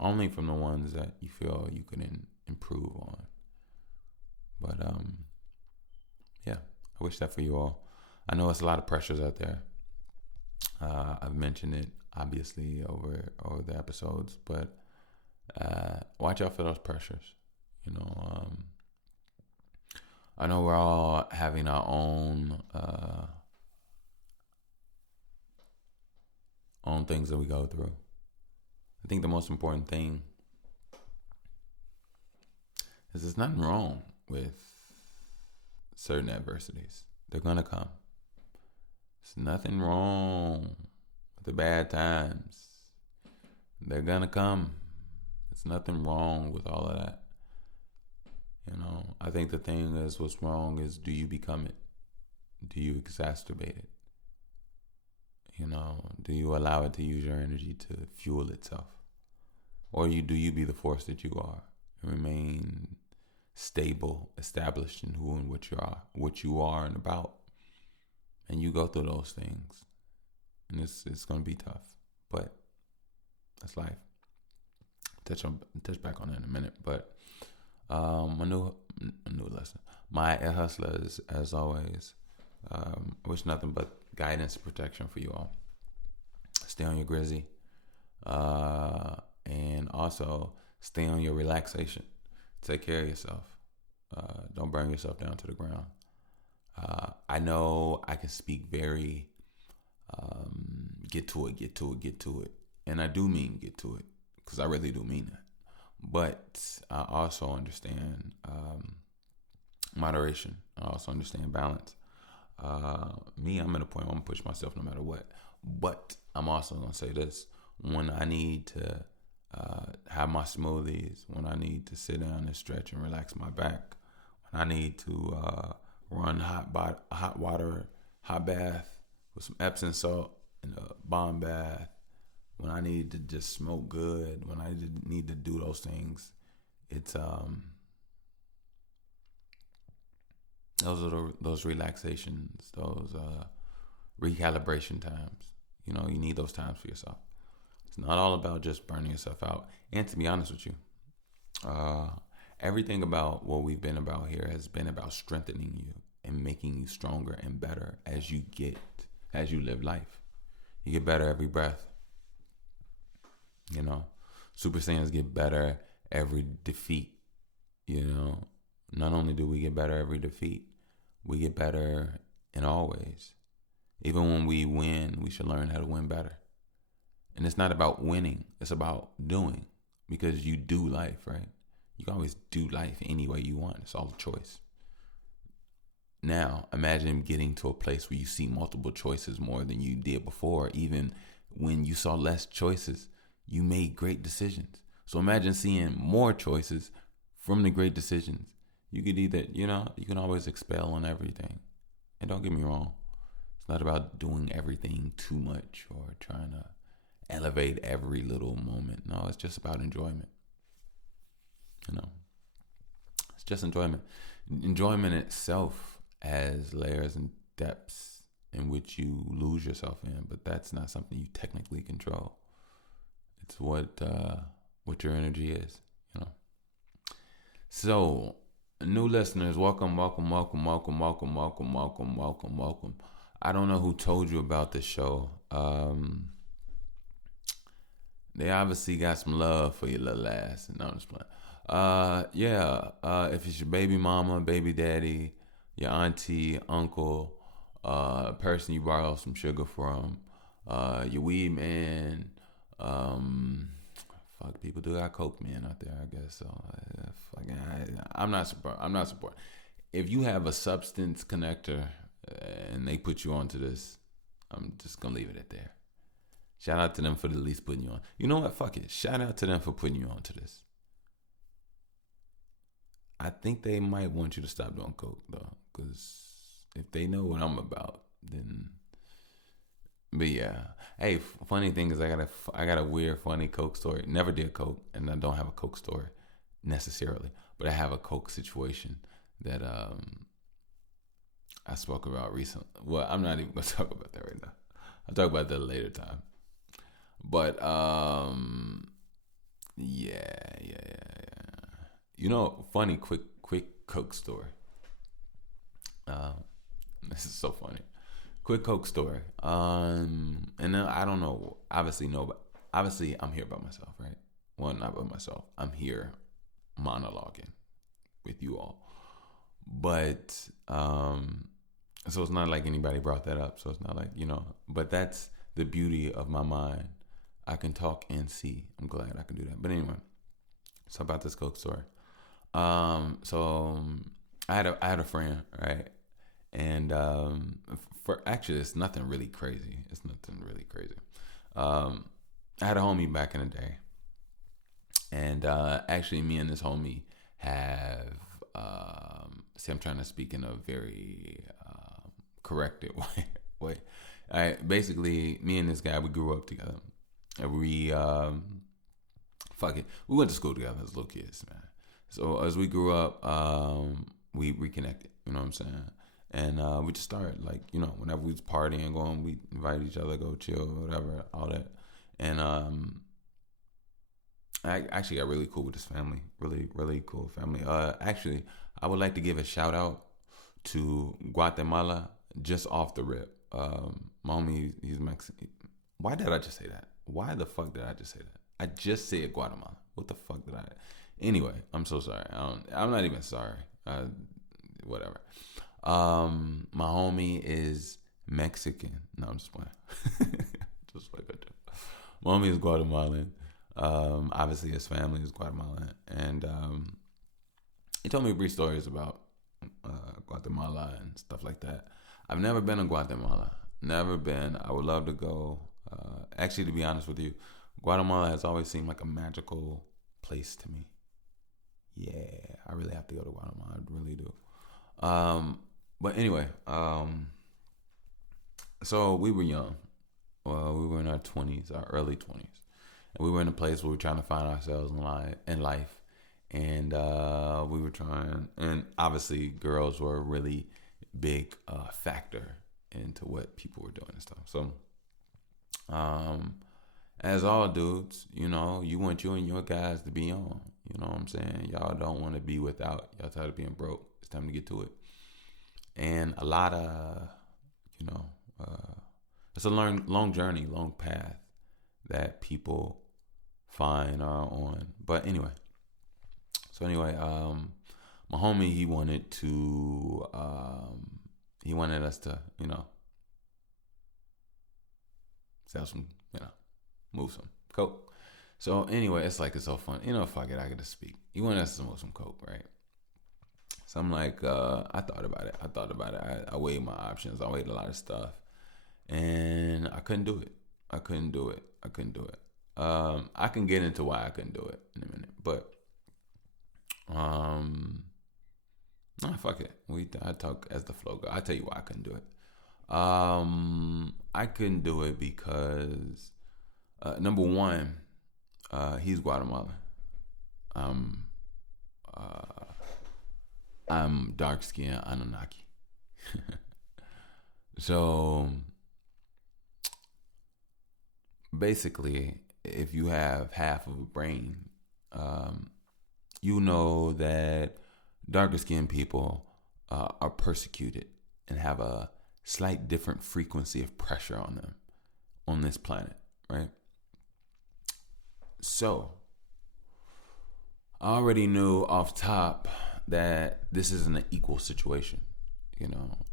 only from the ones that you feel you can improve on. But yeah, I wish that for you all. I know it's a lot of pressures out there. I've mentioned it obviously over the episodes, but watch out for those pressures. You know, I know we're all having our own things that we go through. I think the most important thing is there's nothing wrong with certain adversities. They're gonna come. There's nothing wrong with the bad times. They're gonna come. There's nothing wrong with all of that. You know, I think the thing is, what's wrong is, do you become it? Do you exacerbate it? You know, do you allow it to use your energy to fuel itself? Or do you be the force that you are and remain stable, established in who and what you are and about? And you go through those things. And it's going to be tough. But that's life. Touch back on that in a minute. But a new lesson. My Air Hustlers, as always, I wish nothing but guidance and protection for you all. Stay on your grizzy. And also stay on your relaxation. Take care of yourself. Don't burn yourself down to the ground. I know I can speak very get to it. And I do mean get to it, because I really do mean that. But I also understand moderation. I also understand balance. I'm at a point where I'm going to push myself no matter what. But I'm also going to say this. When I need to have my smoothies, when I need to sit down and stretch and relax my back, when I need to run hot bath with some Epsom salt and a bomb bath, when I need to just smoke good, when I need to do those things, it's those relaxations, those recalibration times. You know, you need those times for yourself. It's not all about just burning yourself out. And to be honest with you, everything about what we've been about here has been about strengthening you and making you stronger and better as you live life. You get better every breath. You know, Super Saiyans get better every defeat. You know, not only do we get better every defeat, we get better in all ways. Even when we win, we should learn how to win better. And it's not about winning, it's about doing. Because you do life, right? You can always do life any way you want. It's all a choice. Now, imagine getting to a place where you see multiple choices more than you did before. Even when you saw less choices, you made great decisions. So imagine seeing more choices from the great decisions. You could either, you can always expel on everything. And don't get me wrong, it's not about doing everything too much or trying to elevate every little moment. No, it's just about enjoyment. It's just enjoyment. Enjoyment itself has layers and depths in which you lose yourself in, but that's not something you technically control. It's what your energy is, So, new listeners, welcome. I don't know who told you about this show. They obviously got some love for your little ass. No, I'm just playing. If it's your baby mama, baby daddy, your auntie, uncle, person you borrow some sugar from, your weed man, people do got coke men out there, I guess. So, I'm not supporting. If you have a substance connector and they put you onto this, I'm just gonna leave it at there. Shout out to them for at least putting you on. You know what? Fuck it. Shout out to them for putting you on to this. I think they might want you to stop doing coke, though. Because if they know what I'm about, then... But yeah. Hey, funny thing is I got a weird, funny coke story. Never did coke, and I don't have a coke story necessarily. But I have a coke situation that I spoke about recently. Well, I'm not even going to talk about that right now. I'll talk about that later time. But, Funny, quick Coke story. Uh, this is so funny. Quick Coke story. And then I don't know. Obviously, no, but obviously, I'm here by myself, right? Well, not by myself. I'm here monologuing with you all. But so it's not like anybody brought that up. So it's not like But that's the beauty of my mind. I can talk and see. I'm glad I can do that. But anyway, so about this Coke story. So I had a friend, right? And for actually, it's nothing really crazy. It's nothing really crazy. I had a homie back in the day, and actually, me and this homie have. See, I'm trying to speak in a very corrected way. All right, basically, me and this guy, we grew up together. And we we went to school together as little kids, man. So as we grew up, we reconnected. You know what I'm saying? And we just started whenever we was partying, going, we invite each other, go chill, whatever, all that. And I actually got really cool with this family, really, really cool family. Actually, I would like to give a shout out to Guatemala just off the rip. My homie, he's Mexican. Why did I just say that? Why the fuck did I just say that? I just said Guatemala. What the fuck did I? Anyway, I'm so sorry. I'm not even sorry. Whatever. My homie is Mexican. No, I'm just playing. Just like I do. My homie is Guatemalan. Obviously his family is Guatemalan, and he told me brief stories about Guatemala and stuff like that. I've never been to Guatemala. Never been. I would love to go. Actually, to be honest with you, Guatemala has always seemed like a magical place to me. Yeah, I really have to go to Guatemala. I really do. But anyway, so we were young. Well, we were in our 20s, our early 20s. And we were in a place where we were trying to find ourselves in life. And we were trying, and obviously girls were a really big factor into what people were doing and stuff. So, as all dudes, you want you and your guys to be on. You know what I'm saying? Y'all don't want to be without. Y'all tired of being broke. It's time to get to it. And a lot of, it's a long journey, long path that people find are on. But anyway, my homie, he wanted us to, sell some, move some coke. So anyway, it's so fun. Fuck it, I get to speak. He wanted us to move some coke, right? So I'm like, I thought about it. I weighed my options. I weighed a lot of stuff, and I couldn't do it. I can get into why I couldn't do it in a minute, but fuck it. I talk as the flow goes. I'll tell you why I couldn't do it. I couldn't do it because number one, he's Guatemalan. I'm dark skinned Anunnaki. So basically, if you have half of a brain, you know that darker skinned people are persecuted and have a slight different frequency of pressure on them on this planet, right? So I already knew off top that this isn't an equal situation.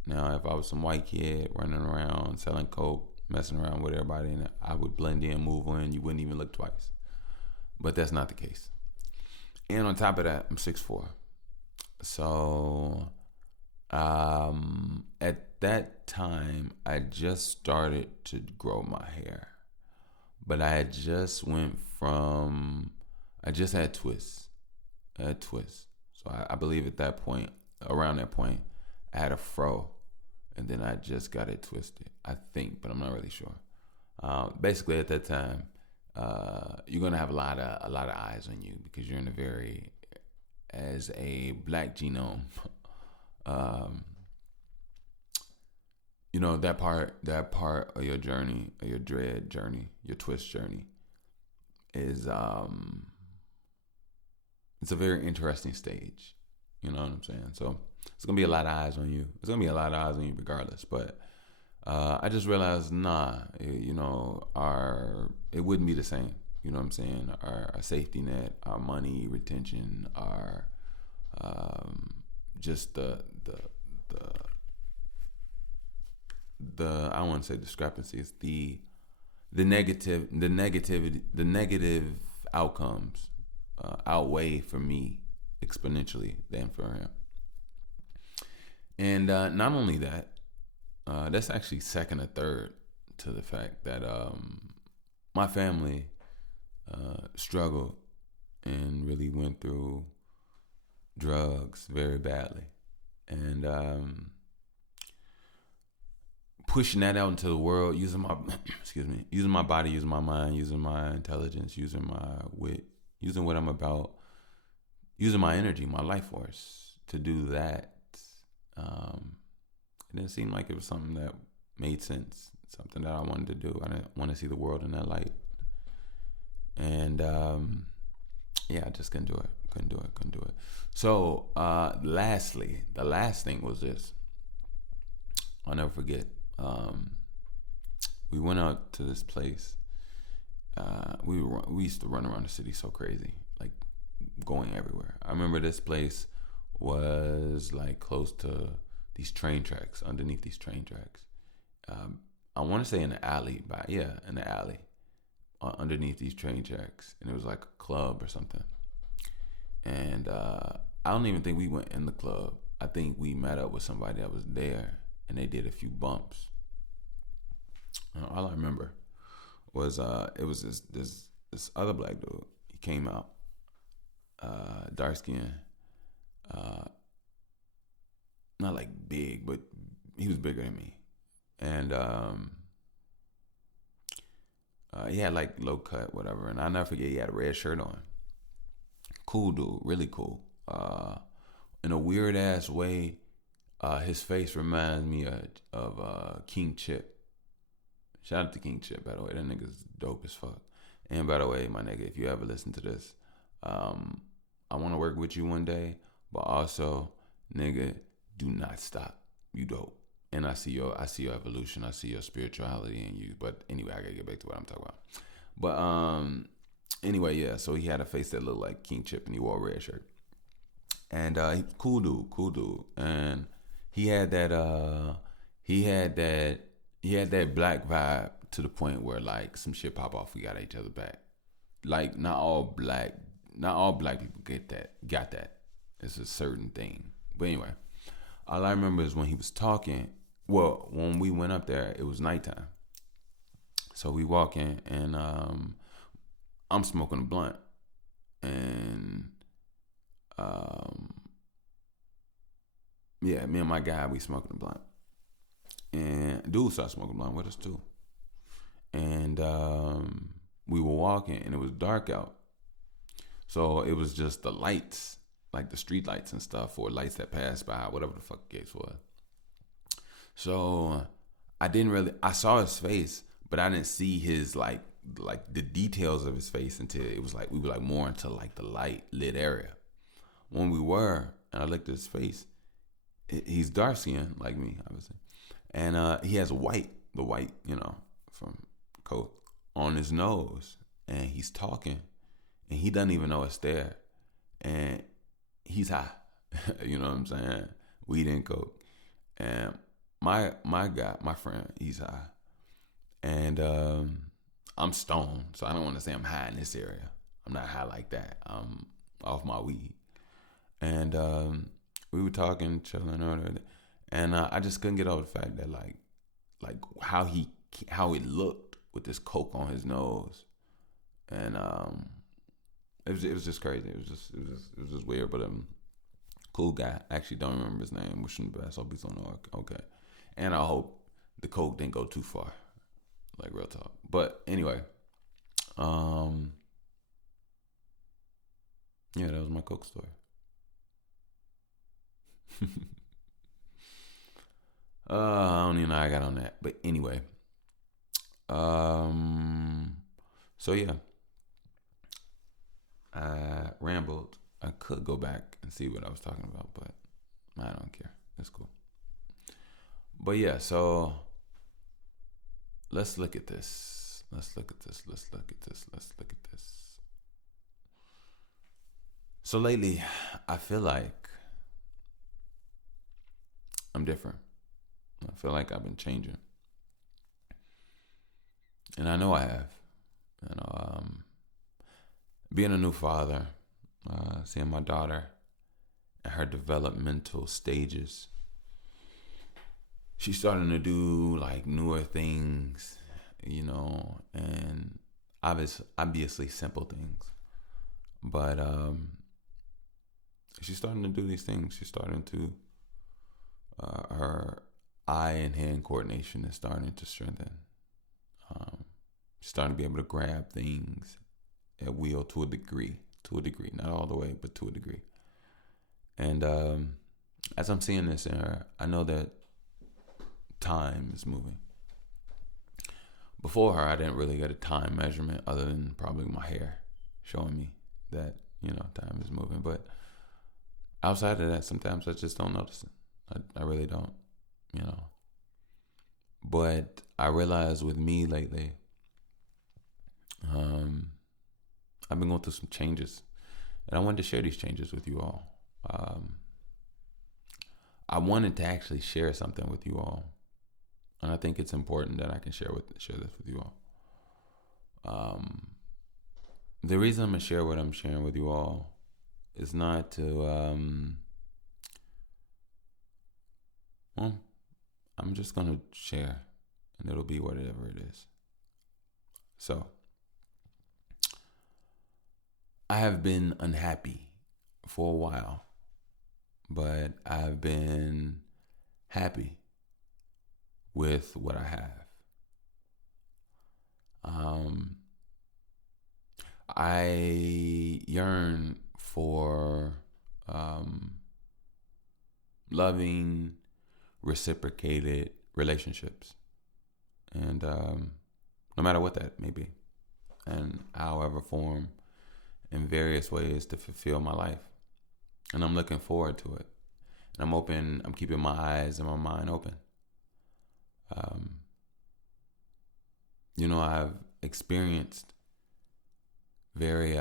Now if I was some white kid running around selling coke, messing around with everybody, and I would blend in, move in, you wouldn't even look twice. But that's not the case. And on top of that, I'm 6'4". So at that time, I just started to grow my hair. But I had just I just had twists. So I believe around that point, I had a fro. And then I just got it twisted, I think, but I'm not really sure. Basically, at that time, you're gonna have a lot of eyes on you because you're in as a black genome. That part of your journey, or your dread journey, your twist journey, is it's a very interesting stage. You know what I'm saying? So it's gonna be a lot of eyes on you. It's gonna be a lot of eyes on you regardless. But I just realized, it wouldn't be the same. You know what I'm saying? Our safety net, our money retention, our just the I don't want to say discrepancies, the negative outcomes outweigh for me exponentially than for him. And not only that, that's actually second or third to the fact that my family struggled and really went through drugs very badly. And pushing that out into the world, using my using my body, using my mind, using my intelligence, using my wit, using what I'm about, using my energy, my life force to do that. It didn't seem like it was something that made sense, something that I wanted to do. I didn't want to see the world in that light. And I just couldn't do it. So lastly, the last thing was this. I'll never forget. We went out to this place. We used to run around the city so crazy, like going everywhere. I remember this place was like close to these train tracks, underneath these train tracks. I want to say in the alley, in the alley, underneath these train tracks, and it was like a club or something. And I don't even think we went in the club. I think we met up with somebody that was there, and they did a few bumps. And all I remember was it was this other black dude. He came out, dark skin, not like big, but he was bigger than me, and he had like low cut, whatever. And I'll never forget, he had a red shirt on. Cool dude, really cool. In a weird ass way, his face reminds me of King Chip. Shout out to King Chip, by the way. That nigga's dope as fuck. And by the way, my nigga, if you ever listen to this, I want to work with you one day, but also, nigga, do not stop. You dope. And I see your evolution. I see your spirituality in you. But anyway, I gotta get back to what I'm talking about. But anyway, yeah. So he had a face that looked like King Chip, and he wore a red shirt. And he cool dude. And he had that black vibe to the point where like some shit pop off, we got each other back. Like not all black people got that. It's a certain thing. But anyway, all I remember is when he was talking. Well, when we went up there, it was nighttime. So we walk in, and I'm smoking a blunt, and me and my guy, we smoking a blunt, and dude started smoking a blunt with us too. And we were walking, and it was dark out, so it was just the lights, like the street lights and stuff, or lights that passed by, whatever the fuck the case was. So I saw his face, but I didn't see his like the details of his face until it was like we were like more into like the light lit area. When we were, and I looked at his face, he's dark skinned like me, obviously, and he has the white, from coat on his nose, and he's talking, and he doesn't even know it's there, and he's high. You know what I'm saying? Weed and coke, and my guy, my friend, he's high, and I'm stoned, so I don't want to say I'm high in this area. I'm not high like that. I'm off my weed, and we were talking, chilling, and I just couldn't get over the fact that like how it looked with this coke on his nose, and it was just crazy. It was just weird, but cool guy. Actually, don't remember his name. Wish him the best. Hope he's on okay. And I hope the coke didn't go too far. Like real talk. But anyway, that was my coke story. I don't even know how I got on that. But anyway. So yeah. I rambled I could go back and see what I was talking about, but I don't care. It's cool. But yeah, so let's look at this. Let's look at this. Let's look at this. Let's look at this. So lately, I feel like I'm different. I feel like I've been changing. And I know I have. You know, being a new father, seeing my daughter and her developmental stages. She's starting to do like newer things, you know, and obviously simple things. But she's starting to do these things. She's starting to her eye and hand coordination is starting to strengthen. She's starting to be able to grab things at will to a degree, not all the way, but to a degree. And as I'm seeing this in her, I know that time is moving. Before her, I didn't really get a time measurement other than probably my hair showing me that, you know, time is moving. But outside of that, sometimes I just don't notice it. I really don't, you know. But I realized with me lately, I've been going through some changes. And I wanted to share these changes with you all. I wanted to actually share something with you all. And I think it's important that I can share this with you all. The reason I'm going to share what I'm sharing with you all is not to, I'm just going to share, and it'll be whatever it is. So, I have been unhappy for a while, but I've been happy with what I have. I yearn for loving, reciprocated relationships, and no matter what that may be, and however form, in various ways to fulfill my life. And I'm looking forward to it. And I'm open, I'm keeping my eyes and my mind open. You know, I've experienced very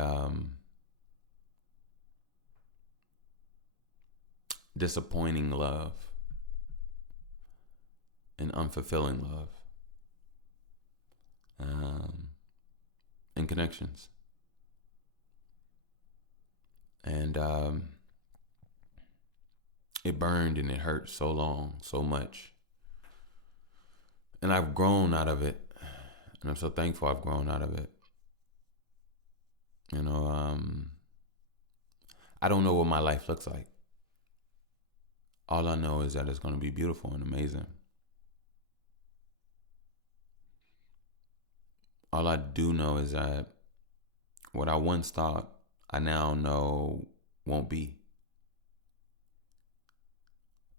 disappointing love and unfulfilling love and connections. And it burned and it hurt so long, so much. And I've grown out of it. And I'm so thankful I've grown out of it. You know, I don't know what my life looks like. All I know is that it's going to be beautiful and amazing. All I do know is that what I once thought, I now know won't be.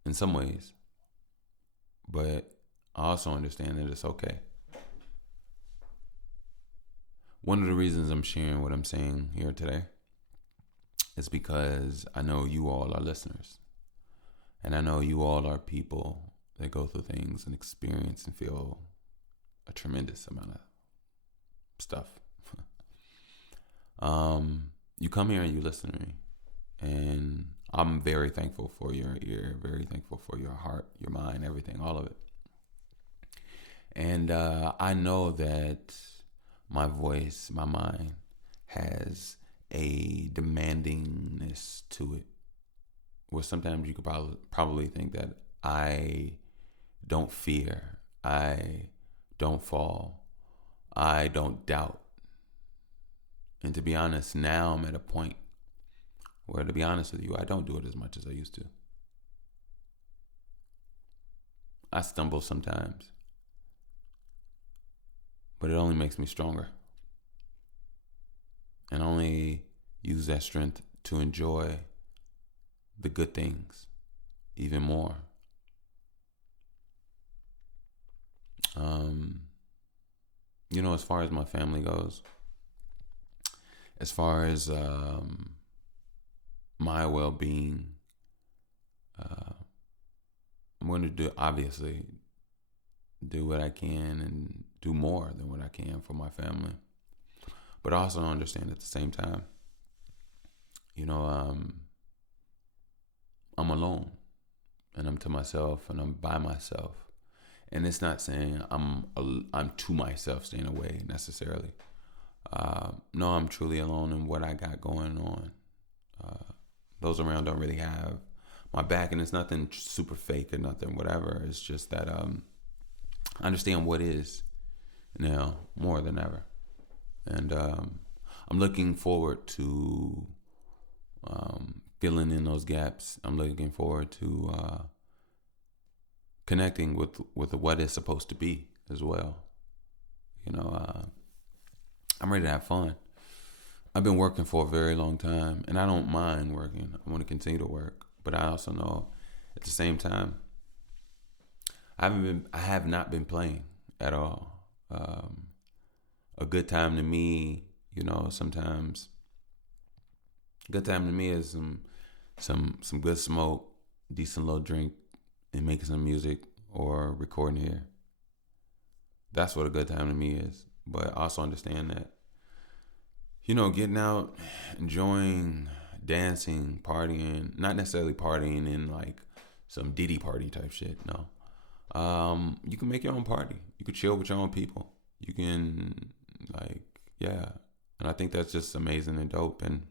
In some ways. But I also understand that it's okay. One of the reasons I'm sharing what I'm saying here today is because I know you all are listeners. And I know you all are people that go through things and experience and feel a tremendous amount of stuff. You come here and you listen to me. And I'm very thankful for your ear, very thankful for your heart, your mind, everything, all of it. And I know that my voice, my mind has a demandingness to it. Where sometimes you could probably think that I don't fear, I don't fall, I don't doubt. And to be honest, now I'm at a point where, to be honest with you, I don't do it as much as I used to. I stumble sometimes, but it only makes me stronger. And only use that strength to enjoy the good things even more. You know, as far as my family goes, as far as my well-being. I'm going to obviously do what I can and do more than what I can for my family. But I also understand at the same time, I'm alone and I'm to myself and I'm by myself. And it's not saying I'm to myself staying away necessarily. No, I'm truly alone in what I got going on. Those around don't really have my back, and it's nothing super fake or nothing, whatever. It's just that I understand what is now more than ever. And I'm looking forward to filling in those gaps. I'm looking forward to connecting with what is supposed to be as well. I'm ready to have fun. I've been working for a very long time, and I don't mind working. I want to continue to work, but I also know at the same time, I have not been playing at all. A good time to me, sometimes a good time to me is some good smoke, decent little drink, and making some music or recording here. That's what a good time to me is. But I also understand that, getting out, enjoying, dancing, partying, not necessarily partying in like some Diddy party type shit, no. You can make your own party. You can chill with your own people. You can, yeah. And I think that's just amazing and dope. And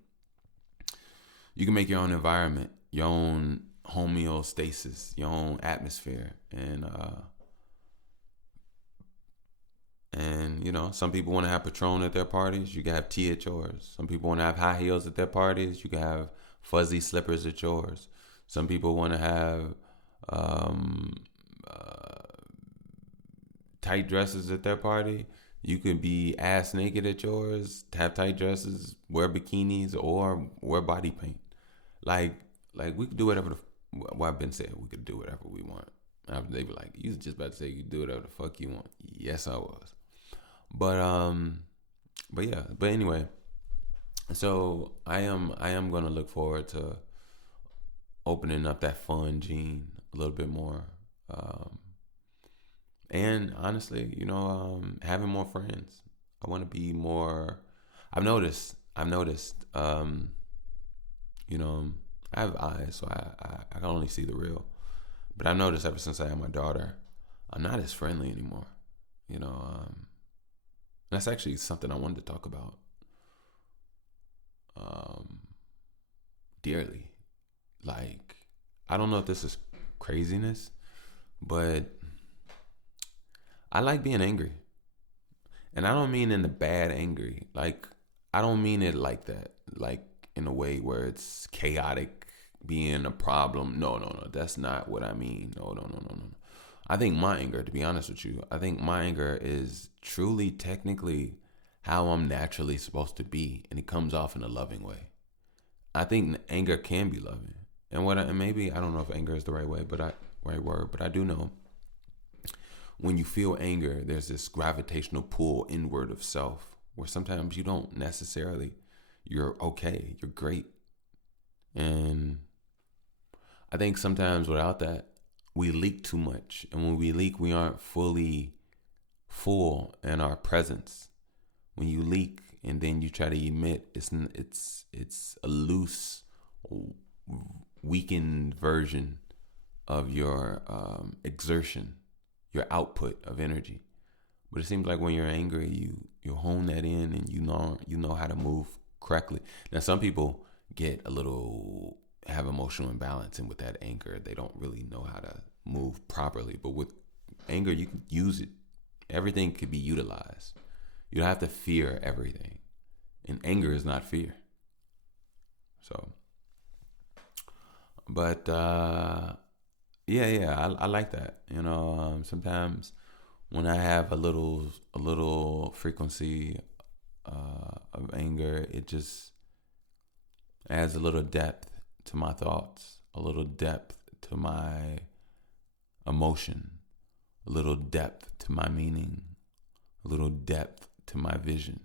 you can make your own environment, your own homeostasis, your own atmosphere. And some people want to have Patron at their parties. You can have tea at yours. Some people want to have high heels at their parties. You can have fuzzy slippers at yours. Some people want to have tight dresses at their party. You could be ass naked at yours, have tight dresses, wear bikinis, or wear body paint. Like we could do whatever I've been saying, we could do whatever we want. They were like, you was just about to say you do whatever the fuck you want. Yes, I was. But anyway, so I am gonna look forward to opening up that fun gene a little bit more. And honestly, having more friends. I want to be more. I've noticed. I have eyes, so I can only see the real. But I've noticed ever since I had my daughter, I'm not as friendly anymore. That's actually something I wanted to talk about dearly. Like, I don't know if this is craziness, but I like being angry. And I don't mean in the bad angry. Like, I don't mean it like that. Like, in a way where it's chaotic, being a problem. No. That's not what I mean. No. I think my anger, to be honest with you, is truly, technically, how I'm naturally supposed to be. And it comes off in a loving way. I think anger can be loving. And maybe, I don't know if anger is the right way, right word, but I do know when you feel anger, there's this gravitational pull inward of self where sometimes you don't necessarily, you're okay, you're great. And I think sometimes without that, we leak too much. And when we leak, we aren't fully full in our presence. When you leak and then you try to emit, it's a loose, weakened version of your exertion, your output of energy. But it seems like when you're angry, you hone that in and you know how to move correctly. Now, some people have emotional imbalance, and with that anger, they don't really know how to move properly. But with anger, you can use it. Everything could be utilized. You don't have to fear everything. And anger is not fear. So, but yeah, I like that. Sometimes when I have a little frequency of anger, it just adds a little depth to my thoughts, a little depth to my emotion, a little depth to my meaning, a little depth to my vision.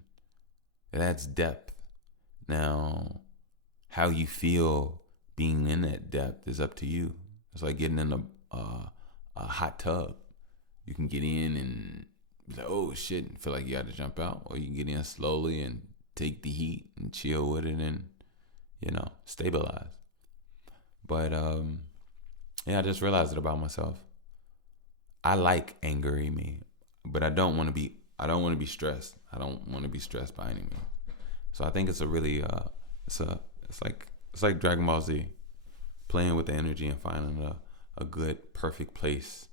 It adds depth. Now, how you feel being in that depth is up to you. It's like getting in a hot tub. You can get in and be like, oh shit, and feel like you got to jump out, or you can get in slowly and take the heat and chill with it and, stabilize. But yeah, I just realized it about myself. I like angry me, but I don't want to be. I don't want to be stressed. I don't want to be stressed by any means. So I think it's a really it's like Dragon Ball Z, playing with the energy and finding a good perfect place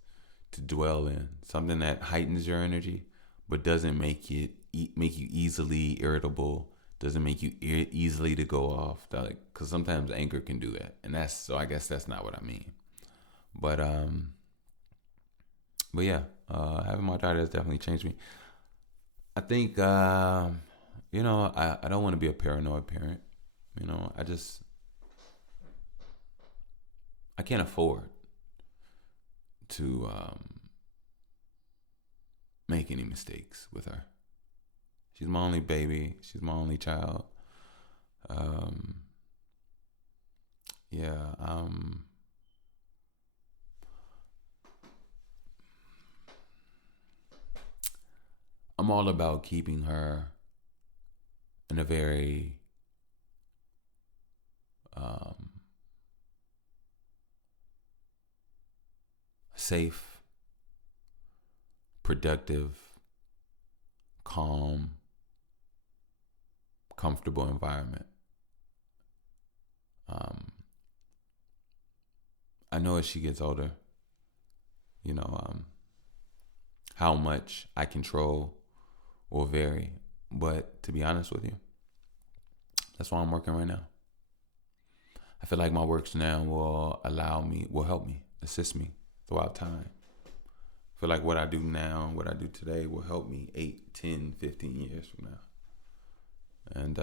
to dwell in, something that heightens your energy but doesn't make you easily irritable, doesn't make you easily to go off, because sometimes anger can do that, and I guess that's not what I mean. But yeah, having my daughter has definitely changed me. I think I don't want to be a paranoid parent. I can't afford to make any mistakes with her. She's my only baby. She's my only child. Yeah. I'm all about keeping her in a very safe, productive, calm, comfortable environment. I know as she gets older, how much I control will vary. But to be honest with you, that's why I'm working right now. I feel like my works now will help me, assist me throughout time. I feel like what I do now, what I do today will help me 8, 10, 15 years from now. And,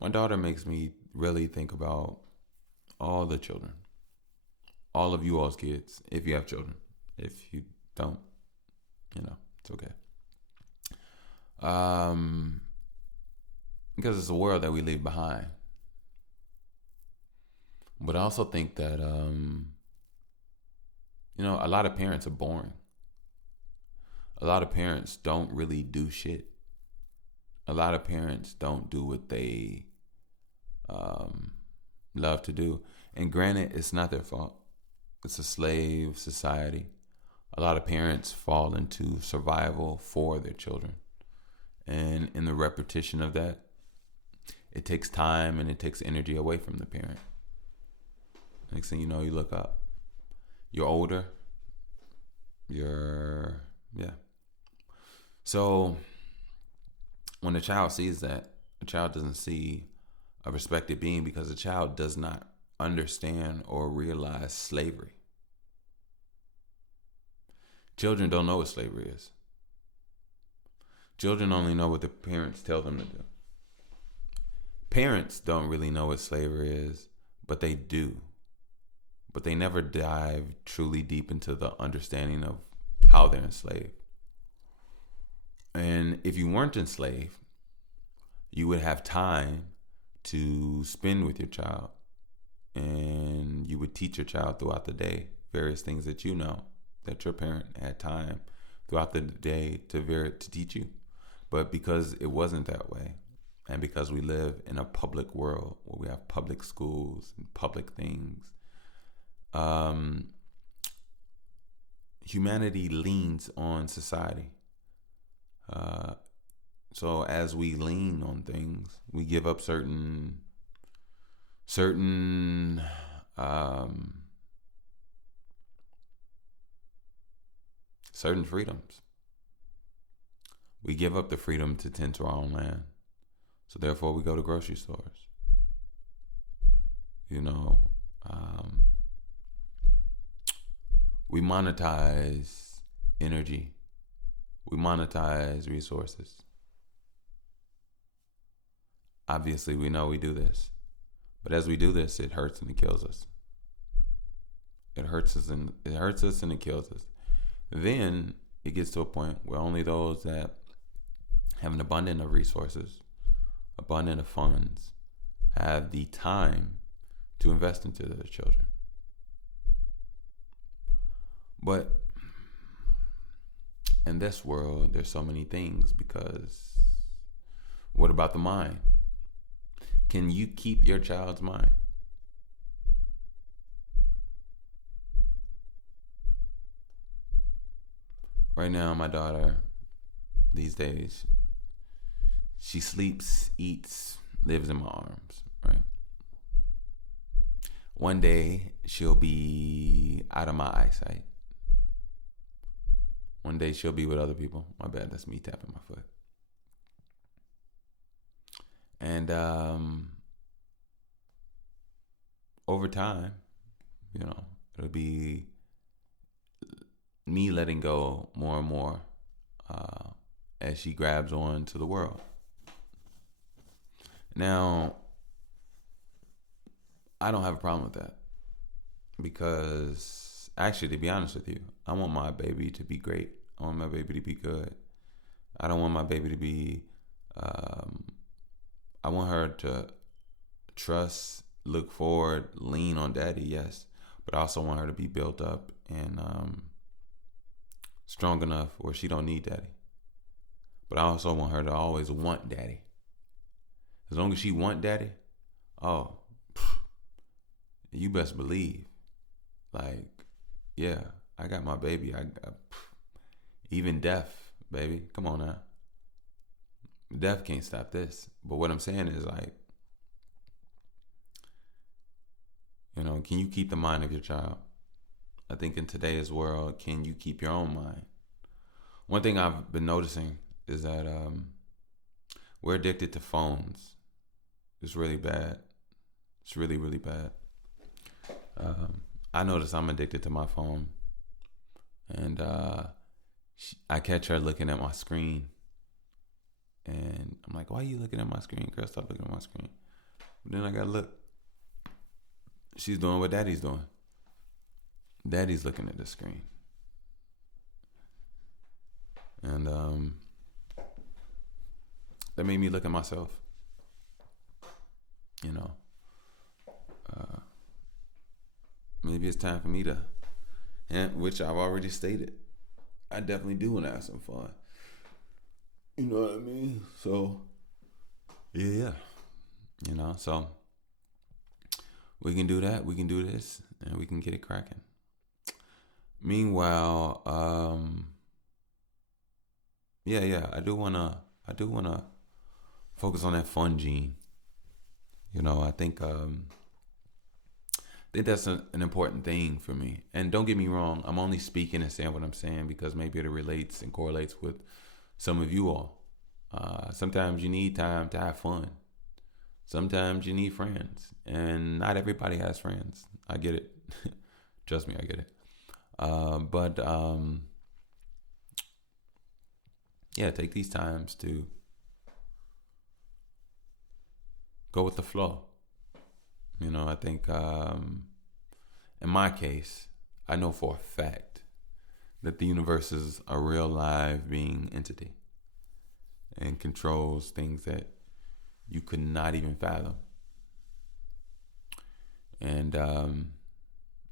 my daughter makes me really think about all the children, all of you all's kids, if you have children. If you don't, it's okay. Because it's a world that we leave behind. But I also think that, a lot of parents are boring. A lot of parents don't really do shit. A lot of parents don't do what they love to do. And granted, it's not their fault. It's a slave society. A lot of parents fall into survival for their children. And in the repetition of that, it takes time and it takes energy away from the parent. Next thing you know, you look up. You're older. So when a child sees that, a child doesn't see a respected being because the child does not understand or realize slavery. Children don't know what slavery is. Children only know what the parents tell them to do. Parents don't really know what slavery is, but they do. But they never dive truly deep into the understanding of how they're enslaved. And if you weren't enslaved, you would have time to spend with your child. And you would teach your child throughout the day various things that that your parent had time throughout the day to teach you. But because it wasn't that way, and because we live in a public world where we have public schools and public things, humanity leans on society. So as we lean on things, we give up certain freedoms. We give up the freedom to tend to our own land. So therefore we go to grocery stores. We monetize energy. We monetize resources. Obviously, we know we do this. But as we do this, it hurts and it kills us. It hurts us and it kills us. Then, it gets to a point where only those that have an abundance of resources, abundance of funds, have the time to invest into their children. But in this world, there's so many things, because what about the mind? Can you keep your child's mind? Right now, my daughter, these days, she sleeps, eats, lives in my arms, right? One day, she'll be out of my eyesight. One day, she'll be with other people. My bad, that's me tapping my foot. And over time, it'll be me letting go more and more as she grabs on to the world. Now, I don't have a problem with that, because actually, to be honest with you, I want my baby to be great. I want my baby to be good. I don't want my baby to be, I want her to trust, look forward, lean on daddy, yes, but I also want her to be built up and strong enough where she don't need daddy. But I also want her to always want daddy. As long as she want daddy, you best believe. Like, yeah, I got my baby. Even death, baby. Come on now. Death can't stop this. But what I'm saying is, like, can you keep the mind of your child? I think in today's world, can you keep your own mind? One thing I've been noticing is that we're addicted to phones. It's really bad. It's really, really bad. I notice I'm addicted to my phone. And I catch her looking at my screen. And I'm like, why are you looking at my screen? Girl, stop looking at my screen. But then I gotta look. She's doing what daddy's doing. Daddy's looking at the screen. And that made me look at myself. Maybe it's time for me to, which I've already stated, I definitely do want to have some fun. You know what I mean? So, yeah. So we can do that. We can do this, and we can get it cracking. Meanwhile, I do wanna focus on that fun gene. I think that's an important thing for me. And don't get me wrong, I'm only speaking and saying what I'm saying because maybe it relates and correlates with some of you all. Sometimes you need time to have fun. Sometimes you need friends, and not everybody has friends. I get it. Trust me, I get it. But take these times to go with the flow. I think in my case, I know for a fact that the universe is a real live being entity and controls things that you could not even fathom. And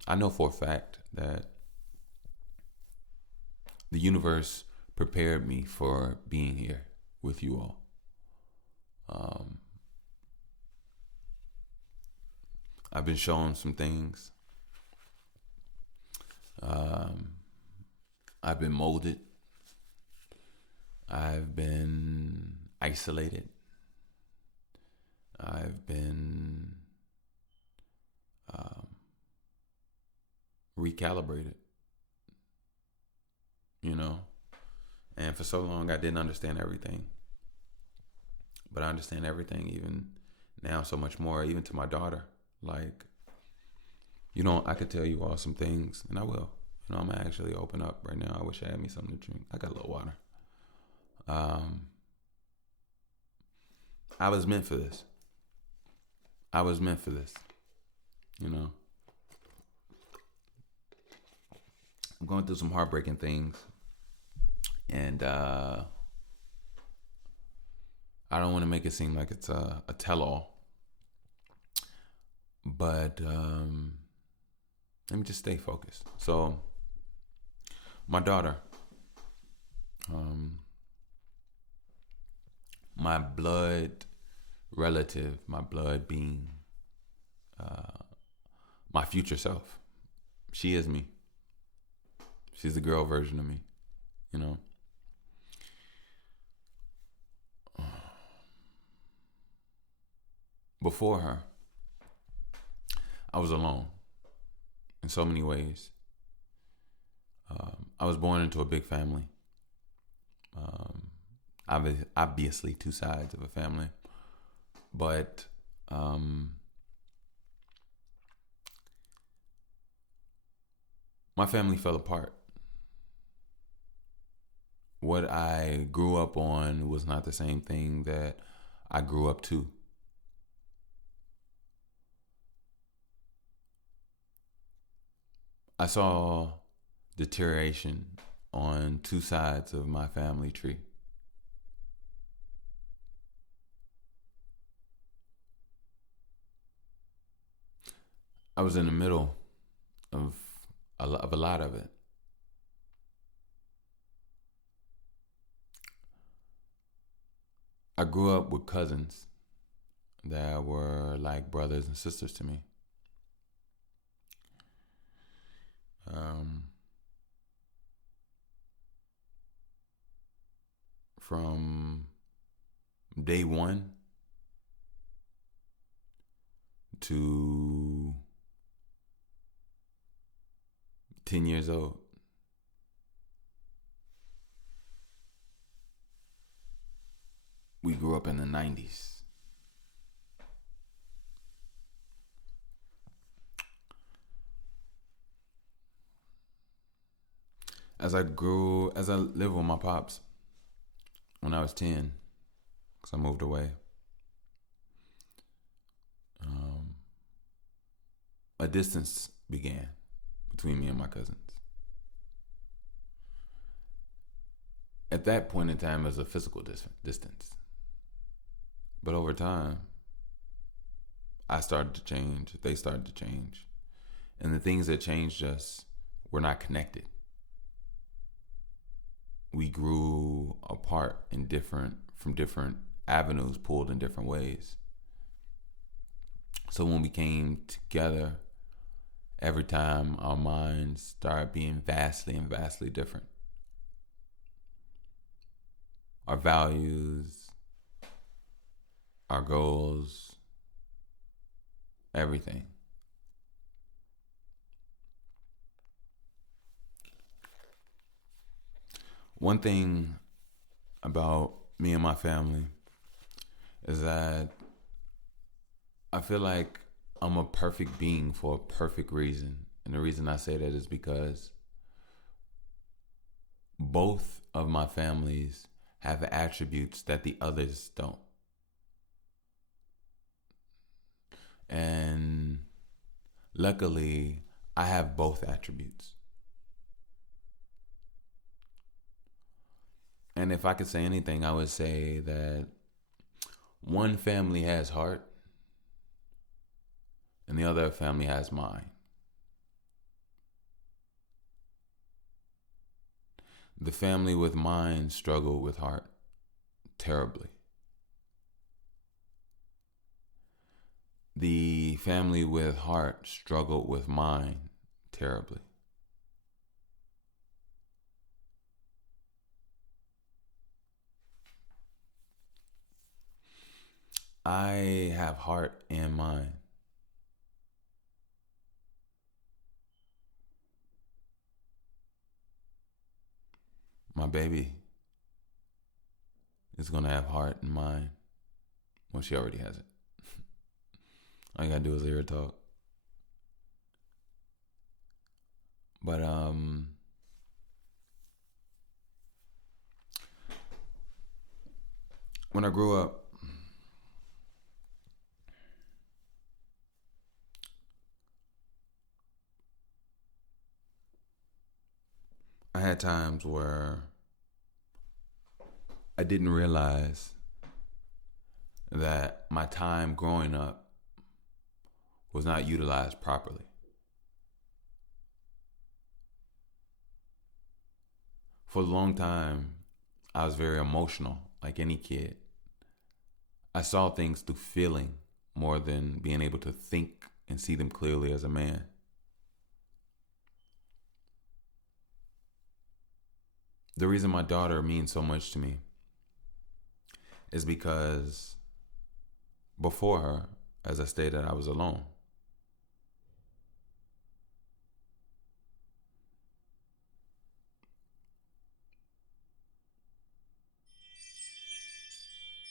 I know for a fact that the universe prepared me for being here with you all. I've been shown some things. I've been molded. I've been isolated. I've been recalibrated. And for so long I didn't understand everything. But I understand everything even now so much more, even to my daughter. Like, I could tell you all some things, and I will. I'm gonna actually open up right now. I wish I had me something to drink. I got a little water. I was meant for this. I'm going through some heartbreaking things. And I don't want to make it seem like it's a tell-all, but let me just stay focused. So, my daughter, um, my blood relative, my blood being my future self. She is me. She's the girl version of me, you know. Before her, I was alone in so many ways. I was born into a big family. Obviously, two sides of a family, but my family fell apart. What I grew up on was not the same thing that I grew up to. I saw deterioration on two sides of my family tree. I was in the middle of a lot of it. I grew up with cousins that were like brothers and sisters to me. Um, from day one to 10 years old. We grew up in the 90s. As I lived with my pops when I was 10, because I moved away, a distance began between me and my cousins. At that point in time, it was a physical distance. But over time, I started to change. They started to change. And the things that changed us were not connected. We grew apart from different avenues, pulled in different ways. So when we came together, every time our minds started being vastly and vastly different. Our values, our goals, everything. One thing about me and my family is that I feel like I'm a perfect being for a perfect reason. And the reason I say that is because both of my families have attributes that the others don't. And luckily, I have both attributes. And if I could say anything, I would say that one family has heart and the other family has mind. The family with mind struggled with heart terribly. The family with heart struggled with mind terribly. I have heart and mind. My baby is going to have heart and mind. Well, she already has it. All you got to do is hear her talk. But when I grew up, I had times where I didn't realize that my time growing up was not utilized properly. For a long time, I was very emotional, like any kid. I saw things through feeling more than being able to think and see them clearly as a man. The reason my daughter means so much to me is because before her, as I stated, I was alone.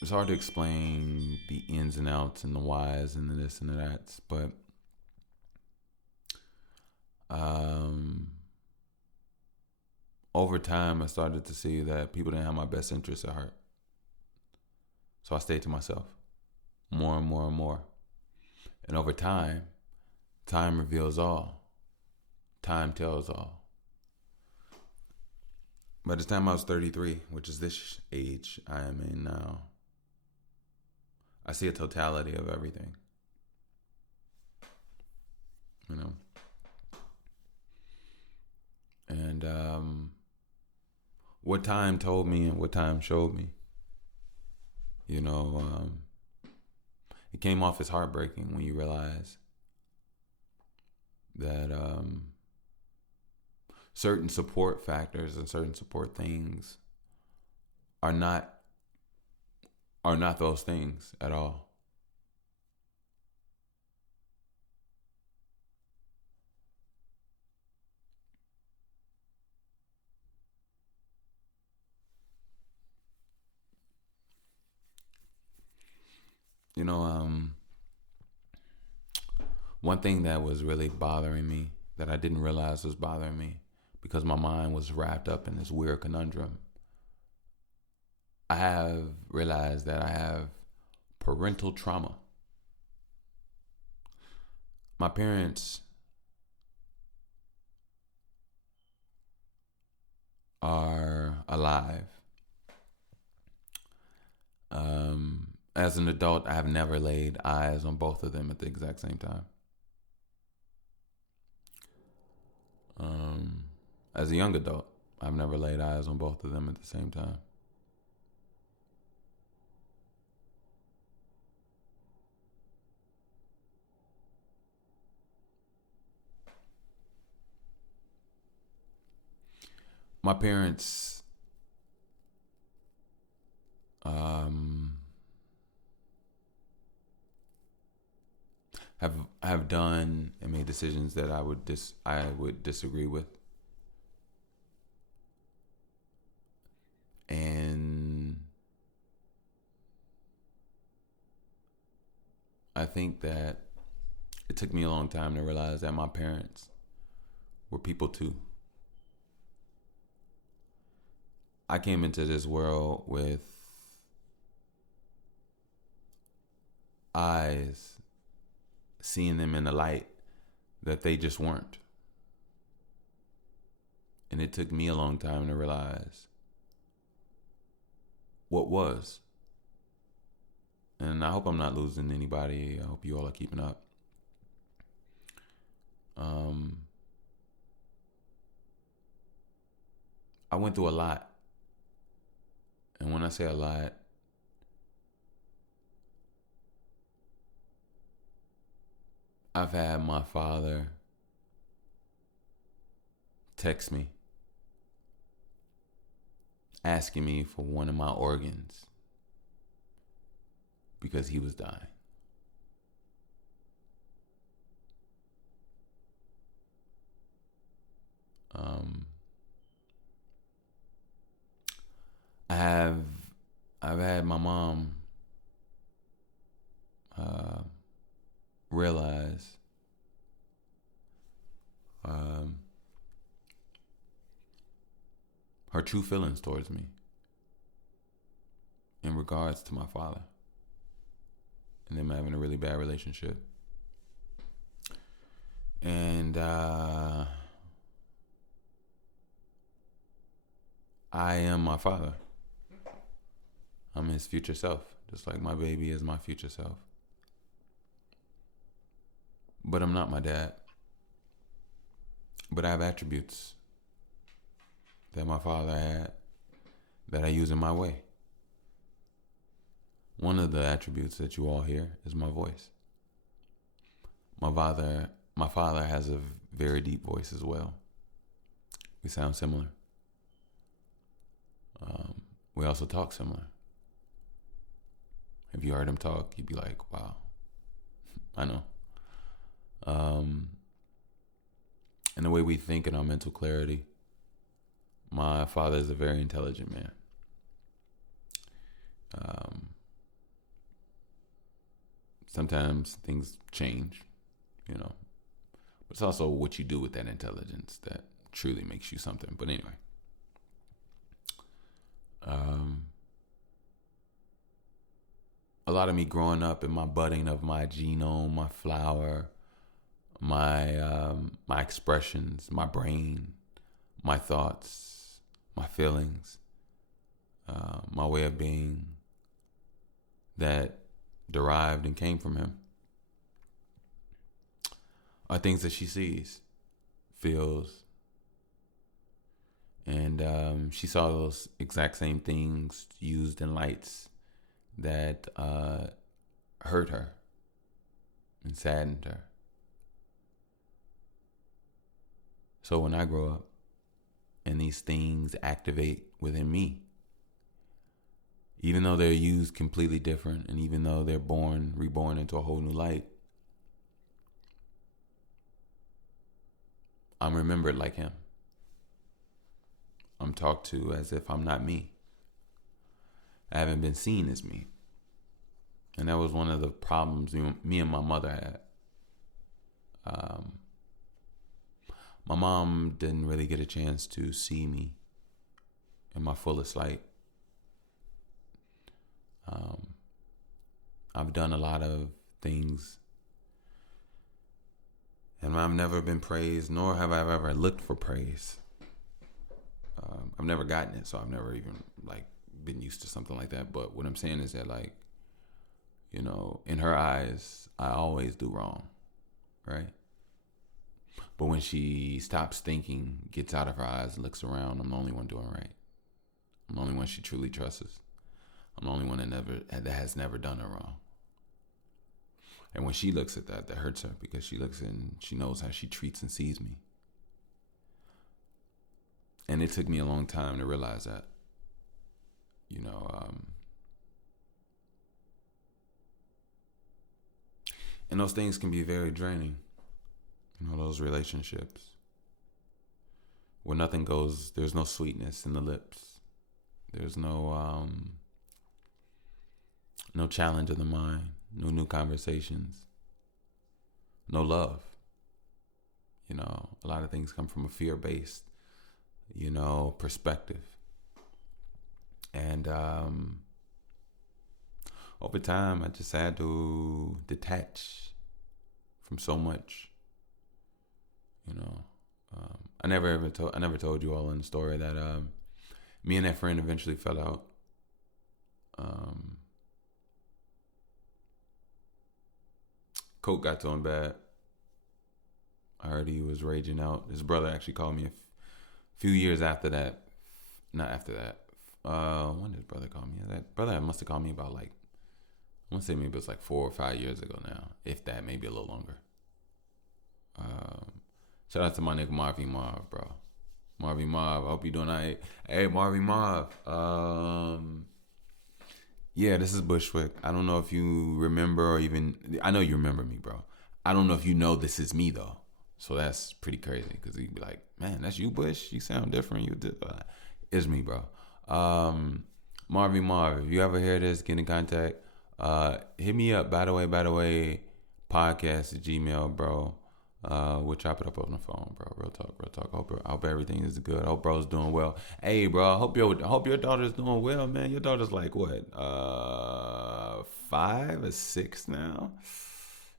It's hard to explain the ins and outs and the whys and the this and the that's, but um, over time, I started to see that people didn't have my best interests at heart. So I stayed to myself more and more and more. And over time, time reveals all. Time tells all. By the time I was 33, which is this age I am in now, I see a totality of everything. You know? And what time told me and what time showed me, you know, it came off as heartbreaking when you realize that certain support factors and certain support things are not those things at all. You know, one thing that was really bothering me that I didn't realize was bothering me because my mind was wrapped up in this weird conundrum. I have realized that I have parental trauma. My parents are alive. As an adult, I have never laid eyes on both of them at the exact same time. As a young adult, I've never laid eyes on both of them at the same time. My parents have done and made decisions that I would disagree with, and I think that it took me a long time to realize that my parents were people too. I came into this world with eyes seeing them in the light that they just weren't. And it took me a long time to realize what was. And I hope I'm not losing anybody. I hope you all are keeping up. I went through a lot. And when I say a lot, I've had my father text me asking me for one of my organs because he was dying. I've had my mom realize her true feelings towards me in regards to my father and them having a really bad relationship. And I am my father. I'm his future self, just like my baby is my future self. But I'm not my dad. But I have attributes that my father had that I use in my way. One of the attributes that you all hear is my voice. My father has a very deep voice as well. We sound similar. We also talk similar. If you heard him talk, you'd be like, wow, I know. And the way we think and our mental clarity, my father is a very intelligent man. Sometimes things change, but it's also what you do with that intelligence that truly makes you something. But anyway, a lot of me growing up and my budding of my genome, my flower, my expressions, my brain, my thoughts, my feelings, my way of being that derived and came from him are things that she sees, feels, and she saw those exact same things used in lights that hurt her and saddened her. So when I grow up and these things activate within me, even though they're used completely different, and even though they're reborn into a whole new light, I'm remembered like him. I'm talked to as if I'm not me. I haven't been seen as me. And that was one of the problems me and my mother had. My mom didn't really get a chance to see me in my fullest light. I've done a lot of things, and I've never been praised, nor have I ever looked for praise. I've never gotten it, so I've never even been used to something like that. But what I'm saying is that in her eyes, I always do wrong, right? But when she stops thinking, gets out of her eyes, looks around, I'm the only one doing right. I'm the only one she truly trusts. I'm the only one that has never done her wrong. And when she looks at that hurts her, because she looks and she knows how she treats and sees me. And it took me a long time to realize that. And those things can be very draining. Those relationships where nothing goes, there's no sweetness in the lips. There's no challenge of the mind, no new conversations, no love. A lot of things come from a fear-based, perspective. And over time, I just had to detach from so much. I never told you all in the story that me and that friend eventually fell out. Coke got to him bad. I heard he was raging out. His brother actually called me a few years after that. Not after that. When did his brother call me? That brother must have called me about I want to say maybe it was 4 or 5 years ago now. If that, maybe a little longer. Shout out to my nigga Marvy Marv, bro. Marvy Marv, I hope you're doing all right. Hey, Marvy Marv. Yeah, this is Bushwick. I don't know if you remember or even... I know you remember me, bro. I don't know if you know this is me, though. So that's pretty crazy, because you'd be like, man, that's you, Bush? You sound different. It's me, bro. Marvy Marv, if you ever hear this, get in contact. Hit me up, by the way, podcast@gmail, bro. We'll chop it up on the phone, bro. Real talk. I hope everything is good. I hope bro's doing well. Hey, bro, I hope your daughter's doing well, man. Your daughter's what? 5 or 6 now?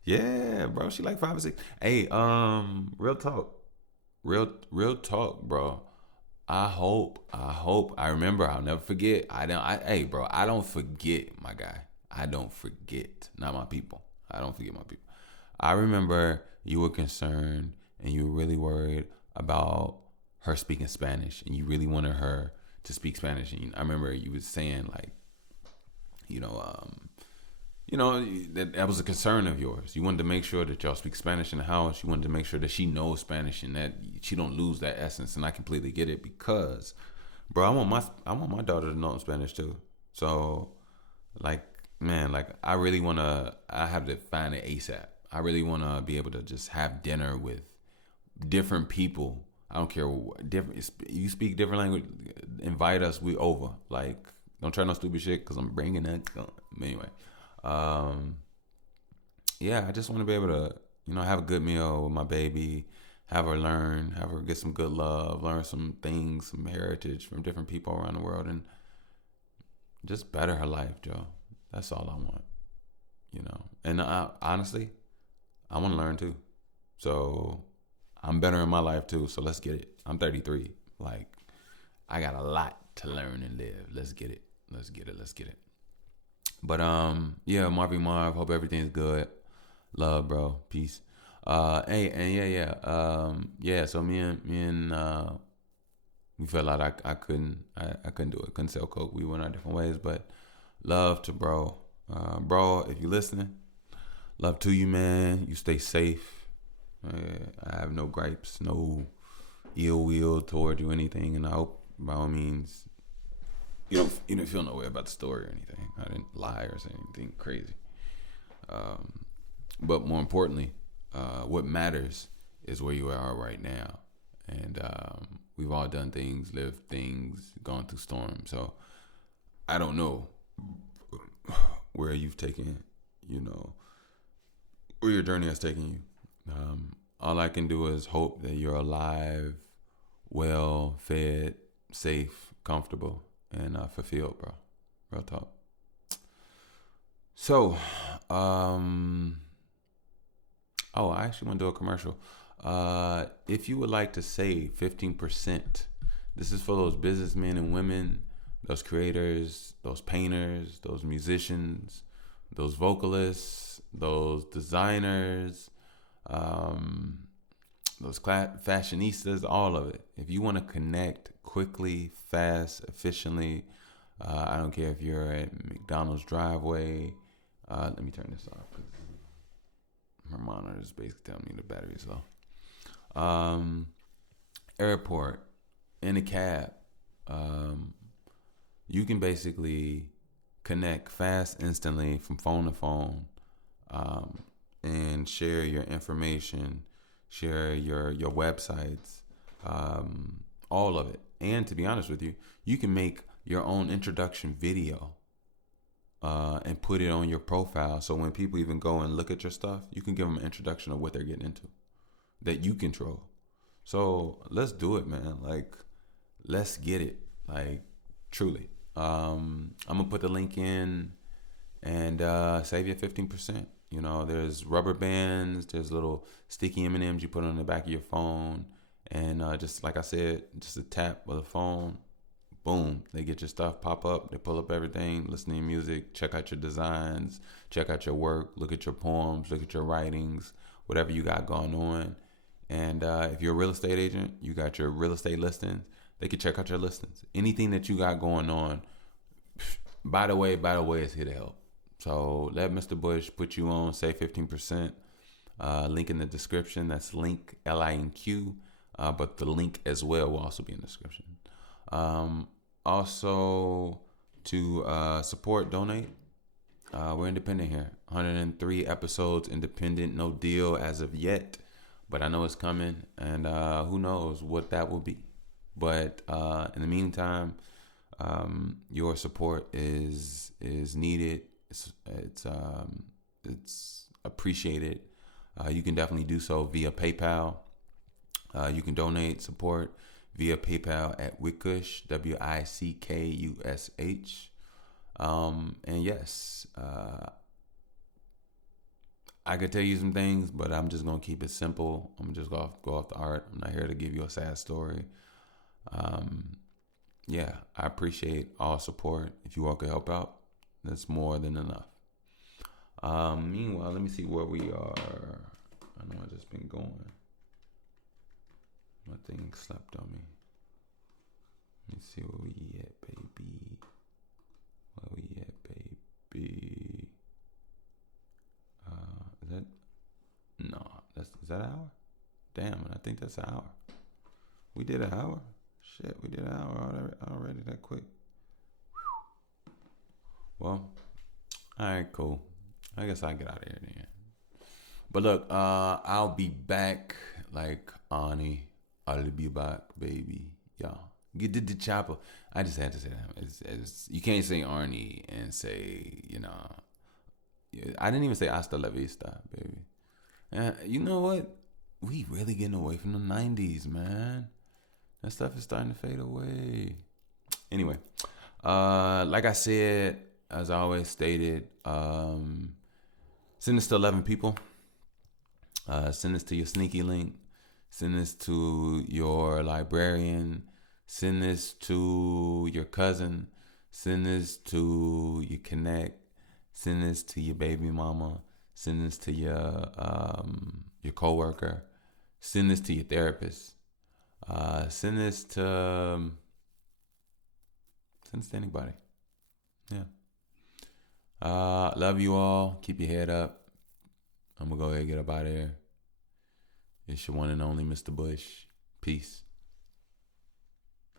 Yeah, bro. She 5 or 6. Hey, real talk, bro. I remember. I'll never forget. Hey, bro, I don't forget, my guy. I don't forget. Not my people. I don't forget my people. I remember you were concerned and you were really worried about her speaking Spanish, and you really wanted her to speak Spanish. And I remember you was saying like, you know, that was a concern of yours. You wanted to make sure that y'all speak Spanish in the house. You wanted to make sure that she knows Spanish and that she don't lose that essence. And I completely get it because, bro, I want my daughter to know Spanish too. So, like, man, like I have to find it ASAP. I really wanna be able to just have dinner with different people. I don't care what different. You speak different language. Invite us. We over. Like, don't try no stupid shit because I'm bringing that. Anyway, um, yeah, I just want to be able to, have a good meal with my baby, have her get some good love, learn some things, some heritage from different people around the world, and just better her life, Joe. That's all I want. And honestly, I want to learn too. So I'm better in my life too. So let's get it. I'm 33. Like, I got a lot to learn and live. Let's get it. Let's get it. Let's get it. But yeah, Marvy Marv. Hope everything's good. Love, bro. Peace. Hey, and yeah. So me and we felt like I couldn't do it. Couldn't sell coke. We went our different ways, but love to bro. Bro, if you listening, love to you, man. You stay safe. I have no gripes, no ill will toward you, anything, and I hope by all means you don't feel no way about the story or anything. I didn't lie or say anything crazy. But more importantly, what matters is where you are right now, and we've all done things, lived things, gone through storms. So I don't know where you've taken, where your journey has taken you. All I can do is hope that you're alive, well, fed, safe, comfortable, and fulfilled, bro. Real talk. So, I actually want to do a commercial. If you would like to save 15%, this is for those businessmen and women, those creators, those painters, those musicians, those vocalists, those designers, those fashionistas, all of it. If you want to connect quickly, fast, efficiently, I don't care if you're at McDonald's driveway. Let me turn this off. My monitor is basically telling me the battery is low. Airport, in a cab, you can basically connect fast, instantly from phone to phone, and share your information, share your websites, all of it. And to be honest with you, you can make your own introduction video and put it on your profile. So when people even go and look at your stuff, you can give them an introduction of what they're getting into that you control. So let's do it, man. Like, let's get it. Like, truly. I'm going to put the link in and save you 15%. There's rubber bands, there's little sticky M&Ms you put on the back of your phone. And just like I said, just a tap with a phone. Boom, they get your stuff pop up. They pull up everything, listen to your music, check out your designs, check out your work, look at your poems, look at your writings, whatever you got going on. And if you're a real estate agent, you got your real estate listings. They can check out your listings. Anything that you got going on, by the way, it's here to help. So let Mr. Bush put you on, save 15%. Link in the description. That's link, LINQ. But the link as well will also be in the description. Also, to support, donate. We're independent here. 103 episodes, independent, no deal as of yet. But I know it's coming, and who knows what that will be. But in the meantime, your support is needed. It's appreciated. You can definitely do so via PayPal. You can donate support via PayPal at Wickush, WICKUSH. And yes, I could tell you some things, but I'm just gonna keep it simple. I'm just go off the art. I'm not here to give you a sad story. Yeah, I appreciate all support. If you all could help out, that's more than enough. Meanwhile, let me see where we are. I know I just been going. My thing slept on me. Let me see where we at, baby. Where we at, baby? Is that no? Is that an hour? Damn, I think that's an hour. We did an hour. Shit, we did an hour already that quick. Well, all right, cool. I guess I'll get out of here then. But look, I'll be back like Ani. I'll be back, baby. Yeah. Get the chopper. I just had to say that. You can't say Arnie and say, I didn't even say hasta la vista, baby. You know what? We really getting away from the 90s, man. That stuff is starting to fade away. Anyway, like I said, as I always stated, send this to 11 people. Send this to your sneaky link. Send this to your librarian. Send this to your cousin. Send this to your connect. Send this to your baby mama. Send this to your coworker. Send this to your therapist. Send this to anybody. Yeah. Love you all. Keep your head up. I'm gonna go ahead and get up out of here. It's your one and only Mr. Bush. Peace.